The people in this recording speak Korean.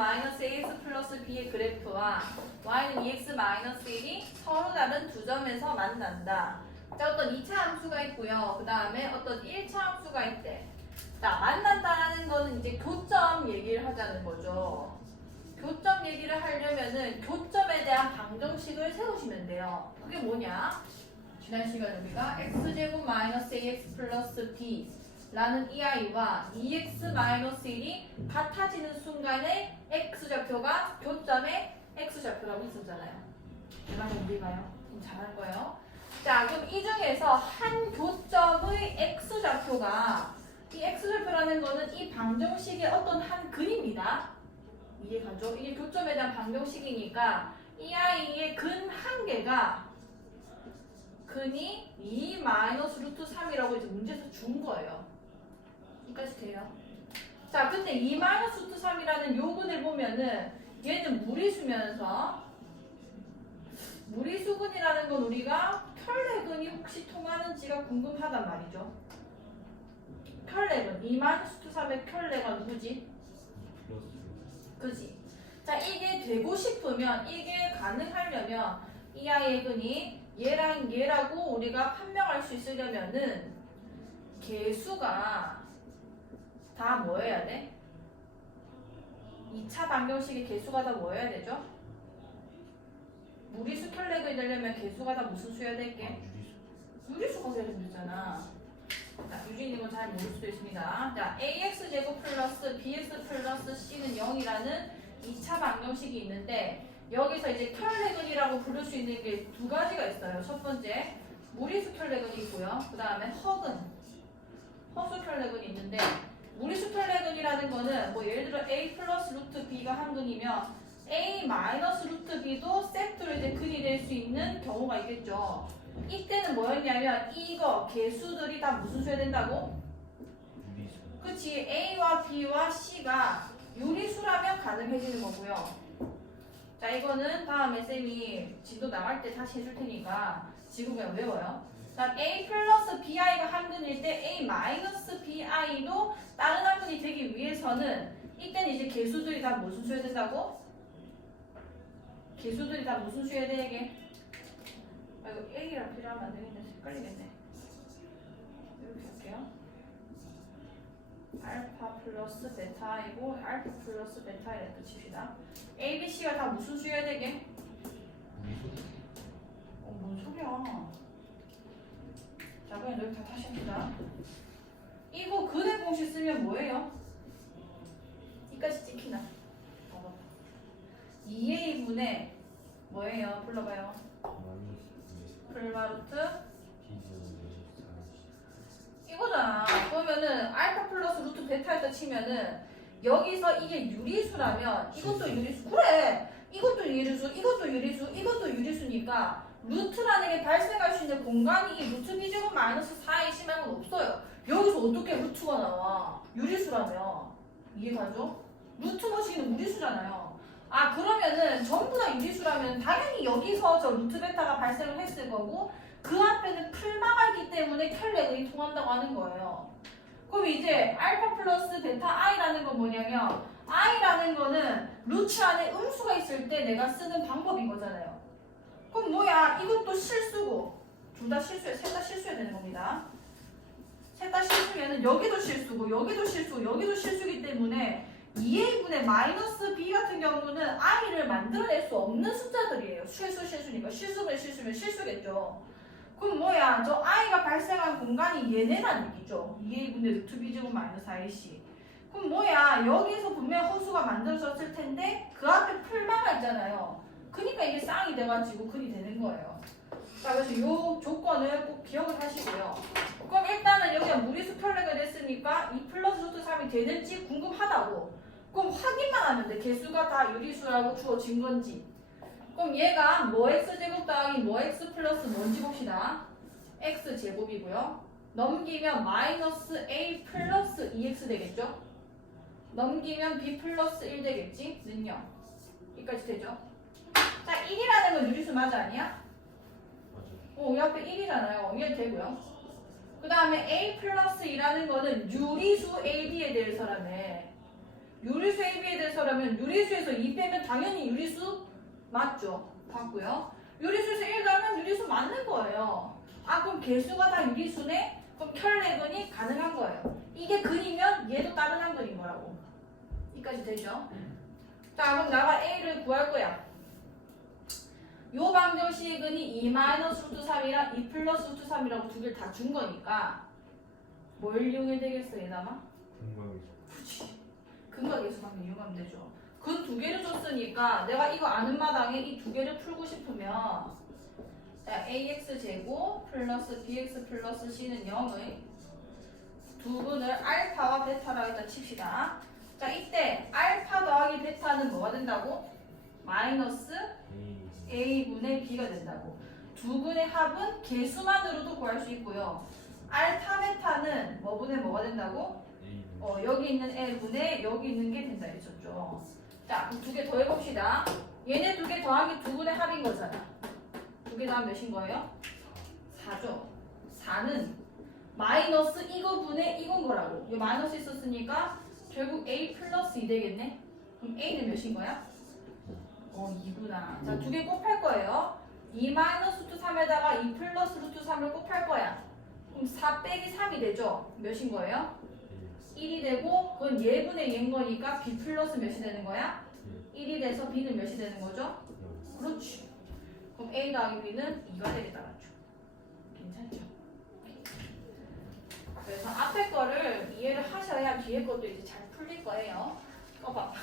마이너스 ax 플러스 b의 그래프와 y는 2x 마이너스 1이 서로 다른 두 점에서 만난다. 자, 어떤 2차 함수가 있고요. 그 다음에 어떤 1차 함수가 있대. 자, 만난다라는 거는 이제 교점 얘기를 하자는 거죠. 교점 얘기를 하려면은 교점에 대한 방정식을 세우시면 돼요. 그게 뭐냐? 지난 시간에 우리가 x제곱 마이너스 ax 플러스 b 라는 이 아이와 2x 마이너스 1이 같아지는 순간에 x좌표가 교점의 x좌표라고 했었잖아요. 제가 준비가요? 좀 잘할 거예요. 자, 그럼 이 중에서 한 교점의 x좌표가 이 x좌표라는 거는 이 방정식의 어떤 한 근입니다. 이해가죠? 이게 교점에 대한 방정식이니까 이 아이의 근 한 개가 근이 2 마이너스 루트 3이라고 이제 문제에서 준 거예요. 여기까지 돼요. 자, 근데 2 마이너스 루트 3이라는 요근을 보면은 얘는 무리수면서 무리수근이라는 건 우리가 혈례근이 혹시 통하는지가 궁금하단 말이죠. 혈례근 2 마이너스 루트 3의 혈례가 누구지? 그지? 자, 이게 되고 싶으면 이게 가능하려면 이 아이의 근이 얘랑 얘라고 우리가 판명할 수 있으려면은 개수가 다 뭐여야 돼? 2차 방정식의 개수가 다 뭐여야 되죠? 무리수 켤레근이 되려면 개수가 다 무슨 수여야 될게? 유리수가 되면 되잖아. 자, 유진님은 잘 모를 수도 있습니다. 자, ax 제곱 플러스 bx 플러스 c는 0이라는 2차 방정식이 있는데 여기서 이제 켤레근이라고 부를 수 있는 게 두 가지가 있어요. 첫 번째 무리수 켤레근이 있고요. 그 다음에 허근, 허수 켤레근이 있는데 무리수 켤레근이라는 거는 뭐 예를 들어 a 플러스 루트 b가 한 근이면 a 마이너스 루트 b도 세트로 이제 근이 될 수 있는 경우가 있겠죠. 이때는 뭐였냐면 이거 개수들이 다 무슨 수야 된다고? 그치 A와 B와 C가 유리수라면 가능해지는 거고요. 자 이거는 다음에 쌤이 진도 나갈 때 다시 해줄 테니까 지금 그냥 외워요. 자 A 플러스 BI가 한 근일 때 A 마이너스 BI도 다른 한 근이 되기 위해서는 이때는 이제 개수들이 다 무슨 수야 된다고? 개수들이 다 무슨 수야 되게? 아 이거 A랑 B랑 하면 안 되겠네. 헷갈리겠네. 이렇게 할게요. 알파 플러스 베타이고 알파 플러스 베타에 끝입니다. A, B, C가 다 무슨 수여야 되게? 어, 뭔 소리야. 자, 그럼 여기 다 다시 합니다. 이거 근의 공식 쓰면 뭐예요? 이까지 찍히나? 어. 2A분의 뭐예요? 불러봐요. 풀마루트 이거잖아. 그러면은 알파 플러스 루트 베타에다 치면은 여기서 이게 유리수라면 이것도 유리수. 그래. 이것도 유리수, 이것도 유리수, 이것도 유리수니까 루트라는 게 발생할 수 있는 공간이 이 루트 비제곱 마이너스 4의 심한 건 없어요. 여기서 어떻게 루트가 나와? 유리수라면 이해가죠? 루트 머신은 무리수잖아요. 아 그러면은 전부 다 유리수라면 당연히 여기서 저 루트 베타가 발생을 했을 거고 그 앞에는 풀마가 있기 때문에 켤레근이 통한다고 하는 거예요. 그럼 이제 알파 플러스 베타 i라는 건 뭐냐면 i라는 거는 루트 안에 음수가 있을 때 내가 쓰는 방법인 거잖아요. 그럼 뭐야? 이것도 실수고 둘 다 실수해, 셋 다 실수해야 되는 겁니다. 셋 다 실수면은 여기도 실수고 여기도 실수고 여기도 실수기 때문에 2a분의 마이너스 b 같은 경우는 i를 만들어낼 수 없는 숫자들이에요. 실수 실수니까 실수분의 실수면 실수겠죠. 그럼 뭐야? 저 i가 발생한 공간이 얘네란 얘기죠. 2a분의 루트 b 제곱 마이너스 4ac. 그럼 뭐야? 여기서 분명 허수가 만들어졌을 텐데 그 앞에 풀마가 있잖아요. 그러니까 이게 쌍이 돼가지고 근이 되는 거예요. 자, 그래서 이 조건을 꼭 기억을 하시고요. 그럼 일단은 여기가 무리수 켤레가 됐으니까 2 플러스 루트 3이 되는지 궁금하다고. 그럼 확인만 하면 돼. 개수가 다 유리수라고 주어진 건지. 그럼 얘가 뭐 x제곱 더하기 뭐 x 플러스 뭔지 봅시다. x제곱이고요. 넘기면 마이너스 a 플러스 2x 되겠죠? 넘기면 b 플러스 1 되겠지? 는요. 여기까지 되죠? 자, 1이라는 건 유리수 맞아 아니야? 어, 이 앞에 1이잖아요. 이해 되고요. 그 다음에 a 플러스 2라는 거는 유리수 ab에 대해서라네. 유리수 ab에 유리수에서라면 유리수에서 2 빼면 당연히 유리수 맞죠? 맞고요. 유리수에서 1 가면 유리수 맞는 거예요. 아 그럼 개수가 다 유리수네? 그럼 혈내근이 가능한 거예요. 이게 근이면 얘도 다른 한 근인 거라고. 이까지 되죠? 자 그럼 나가 A를 구할 거야. 요 방정식은이 2 마이너스 루트 3이랑 2 플러스 루트 3이라고 두 개를 다 준 거니까 뭘 이용해야 되겠어 얘나마? 공부하기 그치. 근거 계수만 이용하면 되죠. 근두 개를 줬으니까 내가 이거 아는 마당에 이 두 개를 풀고 싶으면 자 ax 제곱 플러스 bx 플러스 c는 0의 두 근을 알파와 베타라고 일단 칩시다. 자 이때 알파 더하기 베타는 뭐가 된다고? 마이너스 A a분의 b가 된다고. 두 근의 합은 개수만으로도 구할 수 있고요. 알파 베타는 뭐분의 뭐가 된다고? 어, 여기 있는 L분에 여기 있는 게 된다 했었죠. 자, 그럼 두 개 더 해봅시다. 얘네 두 개 더하기 두 분의 합인 거잖아. 두 개 더하면 몇인 거예요? 4죠. 4는 마이너스 이거 분의 이건 거라고. 이 마이너스 있었으니까 결국 A 플러스 2 되겠네? 그럼 A는 몇인 거야? 어, 2구나. 자, 두 개 곱할 거예요. 2 마이너스 루트 3에다가 2 플러스 루트 3을 곱할 거야. 그럼 4 빼기 3이 되죠? 몇인 거예요? 1이 되고 그건 예분의 예인 거니까 b 플러스 몇이 되는 거야? 1이 돼서 b는 몇이 되는 거죠? 그렇지. 그럼 a 더하기 b는 2가 되겠다 맞죠? 괜찮죠? 그래서 앞에 거를 이해를 하셔야 뒤에 것도 이제 잘 풀릴 거예요. 꺼봐.